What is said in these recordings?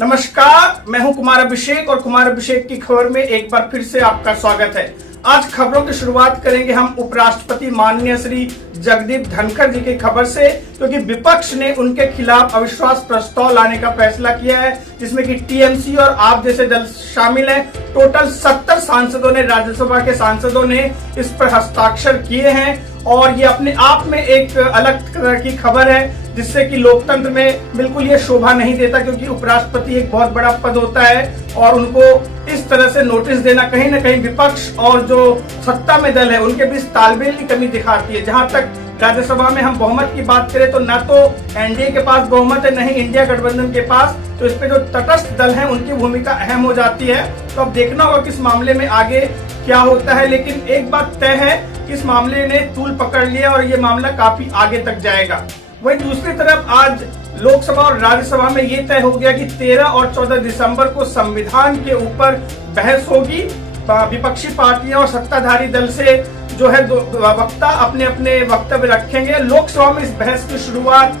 नमस्कार, मैं हूं कुमार अभिषेक और कुमार अभिषेक की खबर में एक बार फिर से आपका स्वागत है। आज खबरों की शुरुआत करेंगे हम उपराष्ट्रपति माननीय श्री जगदीप धनखड़ जी की खबर से, क्योंकि विपक्ष ने उनके खिलाफ अविश्वास प्रस्ताव लाने का फैसला किया है, जिसमें कि टीएमसी और आप जैसे दल शामिल हैं। टोटल 70 सांसदों ने, राज्यसभा के सांसदों ने इस पर हस्ताक्षर किए हैं और ये अपने आप में एक अलग तरह की खबर है, जिससे कि लोकतंत्र में बिल्कुल ये शोभा नहीं देता, क्योंकि उपराष्ट्रपति एक बहुत बड़ा पद होता है और उनको इस तरह से नोटिस देना कहीं न कहीं विपक्ष और जो सत्ता में दल है उनके बीच तालमेल की कमी दिखाती है। जहां तक राज्यसभा में हम बहुमत की बात करें तो न तो एनडीए के पास बहुमत है, न ही इंडिया गठबंधन के पास, तो इस पे जो तटस्थ दल हैं उनकी भूमिका अहम हो जाती है। तो अब देखना होगा किस मामले में आगे क्या होता है, लेकिन एक बात तय है कि इस मामले ने तूल पकड़ लिया और ये मामला काफी आगे तक जाएगा। वहीं दूसरी तरफ आज लोकसभा और राज्यसभा में ये तय हो गया कि 13 और 14 दिसंबर को संविधान के ऊपर बहस होगी। विपक्षी पार्टियां और सत्ताधारी दल से जो है वक्ता अपने अपने वक्तव्य रखेंगे। लोकसभा में इस बहस की शुरुआत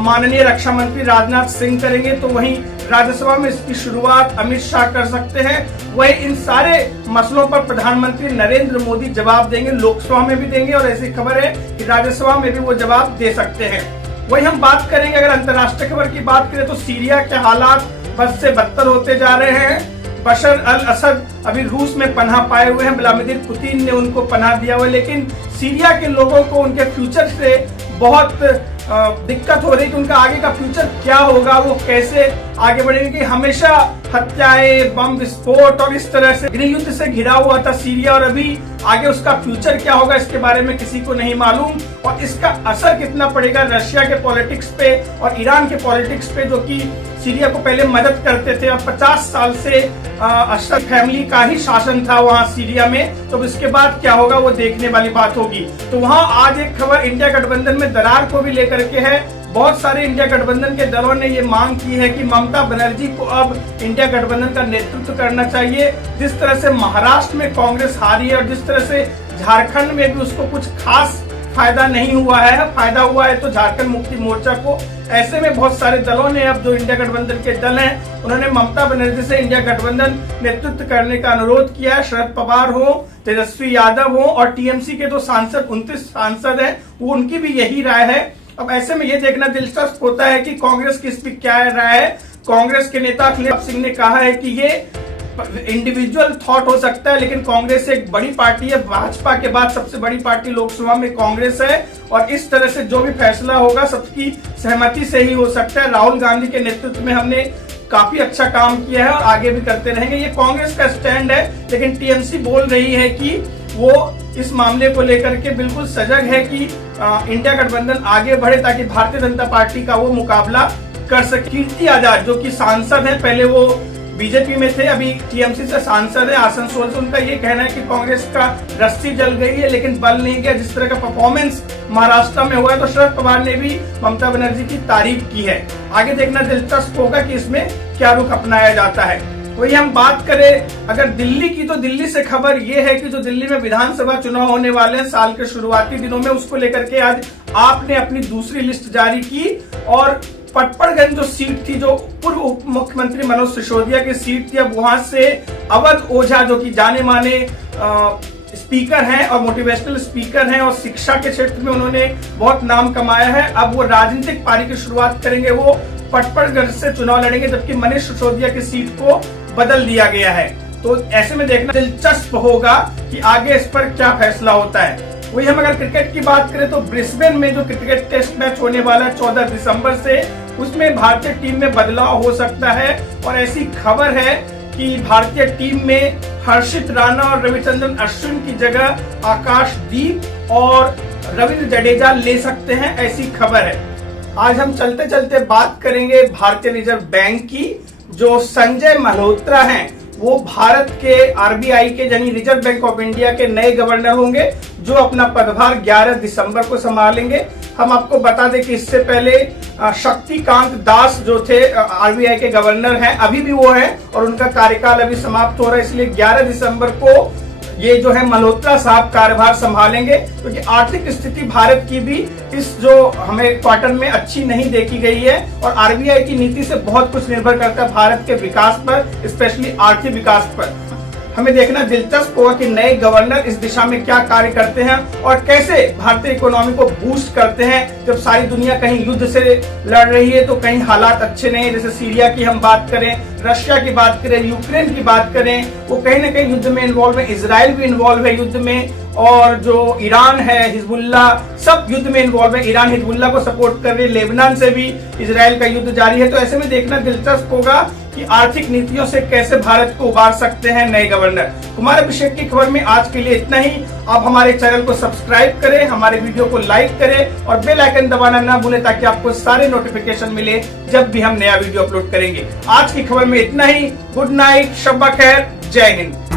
माननीय रक्षा मंत्री राजनाथ सिंह करेंगे, तो वहीं राज्यसभा में इसकी शुरुआत अमित शाह कर सकते हैं। वहीं इन सारे मसलों पर प्रधानमंत्री नरेंद्र मोदी जवाब देंगे, लोकसभा में भी देंगे और ऐसी खबर है कि राज्यसभा में भी वो जवाब दे सकते हैं। वहीं हम बात करेंगे, अगर अंतर्राष्ट्रीय खबर की बात करें तो सीरिया के हालात बद से बदतर होते जा रहे हैं। बशर अल असद अभी रूस में पनाह पाए हुए हैं, व्लादिमीर पुतिन ने उनको पनाह दिया हुआ है, लेकिन सीरिया के लोगों को उनके फ्यूचर से बहुत दिक्कत हो रही है कि उनका आगे का फ्यूचर क्या होगा, वो कैसे आगे बढ़ेंगे। कि हमेशा हत्याएं, बम विस्फोट और इस तरह से गृह युद्ध से घिरा हुआ था सीरिया, और अभी आगे उसका फ्यूचर क्या होगा इसके बारे में किसी को नहीं मालूम, और इसका असर कितना पड़ेगा रशिया के पॉलिटिक्स पे और ईरान के पॉलिटिक्स पे, जो कि सीरिया को पहले मदद करते थे और 50 साल से असद फैमिली का ही शासन था वहां सीरिया में। तो इसके बाद क्या होगा वो देखने वाली बात होगी। तो वहां आज एक खबर इंडिया गठबंधन में दरार को भी लेकर के है। बहुत सारे इंडिया गठबंधन के दलों ने ये मांग की है कि ममता बनर्जी को अब इंडिया गठबंधन का नेतृत्व करना चाहिए। जिस तरह से महाराष्ट्र में कांग्रेस हारी है और जिस तरह से झारखंड में भी उसको कुछ खास फायदा नहीं हुआ है, फायदा हुआ है तो झारखंड मुक्ति मोर्चा को। ऐसे में बहुत सारे दलों ने, अब जो इंडिया गठबंधन के दल हैं, उन्होंने ममता बनर्जी से इंडिया गठबंधन नेतृत्व करने का अनुरोध किया है। शरद पवार हो, तेजस्वी यादव हो और टीएमसी के जो सांसद 29 सांसद हैं, वो उनकी भी यही राय है। अब ऐसे में ये देखना दिलचस्प होता है कि कांग्रेस की इस पर क्या राय है। कांग्रेस के नेता अखिलेश सिंह ने कहा है कि ये इंडिविजुअल थॉट हो सकता है, लेकिन कांग्रेस एक बड़ी पार्टी है, भाजपा के बाद सबसे बड़ी पार्टी लोकसभा में कांग्रेस है, और इस तरह से जो भी फैसला होगा सबकी सहमति से ही हो सकता है। राहुल गांधी के नेतृत्व में हमने काफी अच्छा काम किया है और आगे भी करते रहेंगे, ये कांग्रेस का स्टैंड है। लेकिन टीएमसी बोल रही है कि वो इस मामले को लेकर के बिल्कुल सजग है कि इंडिया गठबंधन आगे बढ़े, ताकि भारतीय जनता पार्टी का वो मुकाबला कर सके। कीर्ति आजाद जो कि सांसद है, पहले वो बीजेपी में थे, अभी टीएमसी से सांसद है आसनसोल से, उनका ये कहना है कि कांग्रेस का रस्सी जल गई है लेकिन बल नहीं गया। जिस तरह का परफॉर्मेंस महाराष्ट्र में हुआ है, तो शरद पवार ने भी ममता बनर्जी की तारीफ की है। आगे देखना दिलचस्प होगा कि इसमें क्या रुख अपनाया जाता है। वही हम बात करें अगर दिल्ली की, तो दिल्ली से खबर ये है कि जो दिल्ली में विधानसभा चुनाव होने वाले हैं साल के शुरुआती दिनों में, उसको लेकर के आज आपने अपनी दूसरी लिस्ट जारी की, और पटपड़गंज जो सीट थी, जो पूर्व उप मुख्यमंत्री मनोज सिसोदिया की सीट थी, अब वहां से अवध ओझा जो कि जाने माने स्पीकर हैं और मोटिवेशनल स्पीकर हैं और शिक्षा के क्षेत्र में उन्होंने बहुत नाम कमाया है, अब वो राजनीतिक पारी की शुरुआत करेंगे। वो पटपड़गंज से चुनाव लड़ेंगे, जबकि मनीष सिसोदिया की सीट को बदल दिया गया है। तो ऐसे में देखना दिलचस्प होगा कि आगे इस पर क्या फैसला होता है। वही हम अगर क्रिकेट की बात करें तो ब्रिस्बेन में जो क्रिकेट टेस्ट मैच होने वाला है 14 दिसंबर से, उसमें भारतीय टीम में बदलाव हो सकता है, और ऐसी खबर है कि भारतीय टीम में हर्षित राणा और रविचंद्रन अश्विन की जगह आकाशदीप और रविंद्र जडेजा ले सकते हैं, ऐसी खबर है। आज हम चलते चलते बात करेंगे भारतीय रिजर्व बैंक की। जो संजय मल्होत्रा हैं, वो भारत के आरबीआई के यानी रिजर्व बैंक ऑफ इंडिया के नए गवर्नर होंगे, जो अपना पदभार 11 दिसंबर को संभालेंगे। हम आपको बता दें कि इससे पहले शक्तिकांत दास जो थे आरबीआई के गवर्नर हैं, अभी भी वो हैं और उनका कार्यकाल अभी समाप्त हो रहा है, इसलिए 11 दिसंबर को ये जो है मल्होत्रा साहब कार्यभार संभालेंगे, क्योंकि आर्थिक स्थिति भारत की भी इस जो हमें क्वार्टर में अच्छी नहीं देखी गई है और आरबीआई की नीति से बहुत कुछ निर्भर करता है भारत के विकास पर, स्पेशली आर्थिक विकास पर। हमें देखना दिलचस्प होगा कि नए गवर्नर इस दिशा में क्या कार्य करते हैं और कैसे भारतीय इकोनॉमी को बूस्ट करते हैं। जब सारी दुनिया कहीं युद्ध से लड़ रही है तो कहीं हालात अच्छे नहीं है, जैसे सीरिया की हम बात करें, रशिया की बात करें, यूक्रेन की बात करें, वो कहीं ना कहीं युद्ध में इन्वॉल्व है, इजराइल भी इन्वॉल्व है युद्ध में, और जो ईरान है, हिजबुल्ला, सब युद्ध में इन्वॉल्व है। ईरान हिजबुल्ला को सपोर्ट कर रही है, लेबनान से भी इजराइल का युद्ध जारी है। तो ऐसे में देखना दिलचस्प होगा कि आर्थिक नीतियों से कैसे भारत को उबार सकते हैं नए गवर्नर। कुमार अभिषेक की खबर में आज के लिए इतना ही। आप हमारे चैनल को सब्सक्राइब करें, हमारे वीडियो को लाइक करें और बेल आइकन दबाना ना भूलें ताकि आपको सारे नोटिफिकेशन मिले जब भी हम नया वीडियो अपलोड करेंगे। आज की खबर में इतना ही। गुड नाइट, शब्बा खैर, जय हिंद।